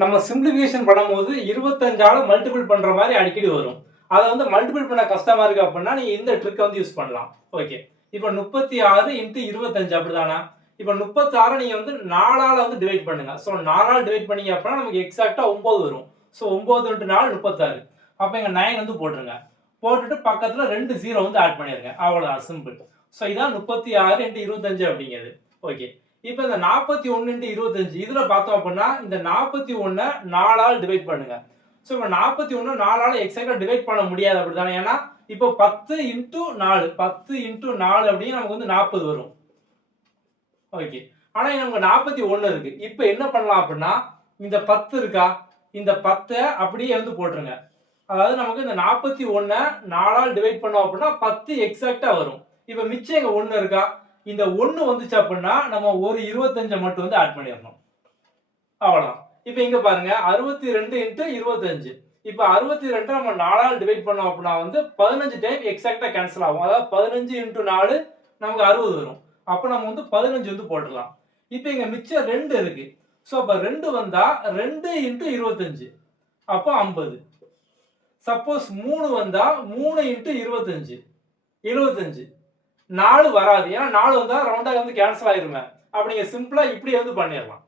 நம்ம சிம்பிளிஃபிகேஷன் பண்ணும்போது 25ஆல மல்டிபிள் பண்ற மாதிரி அடிக்கடி வரும். அத வந்து மல்டிபிள் பண்ண கஷ்டமா இருக்கு அப்படின்னா, நீங்க இந்த ட்ரிக்க வந்து யூஸ் பண்ணலாம். ஓகே. இப்ப 36 இன்டு 25 அப்படிதானா? இப்ப 36 நீங்க வந்து 4ஆல வந்து டிவைட் பண்ணுங்க. சோ 4ஆல டிவைட் பண்ணீங்க அப்படின்னா நமக்கு எக்ஸாக்ட்டா 9 வரும். So 9 into 4 36. அப்ப இங்க 9 வந்து போட்டுருங்க. போட்டுட்டு பக்கத்துல 2 0 வந்து ஆட் பண்ணிருங்க. அவ்வளவுதான் சிம்பிள். சோ இதான் 36 இன்டு 25 அப்படிங்கிறது. ஓகே. இப்ப இந்த 41 இன்டு 25 இதுல பார்த்தோம் அப்படின்னா இந்த 41 4ஆல் டிவைட் பண்ணுங்க. சோ இப்ப 41 4ஆல எக்ஸாக்ட்டா டிவைட் பண்ண முடியாது அப்படிதானே? ஏன்னா இப்போ 10 இன்டு 4 10 இன்டு 4 அப்படின்னா நமக்கு வந்து 40 வரும். ஓகே. ஆனா நமக்கு 41 இருக்கு. இப்ப என்ன பண்ணலாம் அப்படின்னா இந்த 10 இருக்கா? இந்த 10 அப்படியே வந்து போட்டுருங்க. அதாவது நமக்கு இந்த 41 4ஆல் டிவைட் பண்ணோம் அப்படின்னா 10 எக்ஸாக்ட்டா வரும். இப்ப மிச்சம் இங்க 1 இருக்கா? இந்த 1 வந்துச்சு அப்படின்னா நம்ம ஒரு 25 மட்டும் வந்து ஆட் பண்ணிரணும். அவ்வளவுதான். இப்ப இங்க பாருங்க 62 இன்டு 25. இப்ப 62 நம்ம 4ஆல் டிவைட் பண்ணோம் அப்படின்னா வந்து 15 டைம் எக்ஸாக்ட்டா கேன்சல் ஆகும். அதாவது 15 இன்டு 4 நமக்கு 60 வரும். அப்ப நம்ம வந்து 15 வந்து போட்டுடலாம். இப்ப இங்க மிச்சம் 2 இருக்கு. சோ அப்ப 2 வந்தா 2 இன்டு 25. அப்போ 50. சப்போஸ் 3 வந்தா 3 இன்டு 25. 75. 4 வராது. ஏன்னா 4 வந்தா ரவுண்டா வந்து கேன்சல் ஆயிருமே. அப்ப நீங்க சிம்பிளா இப்படி வந்து பண்ணிரலாம்.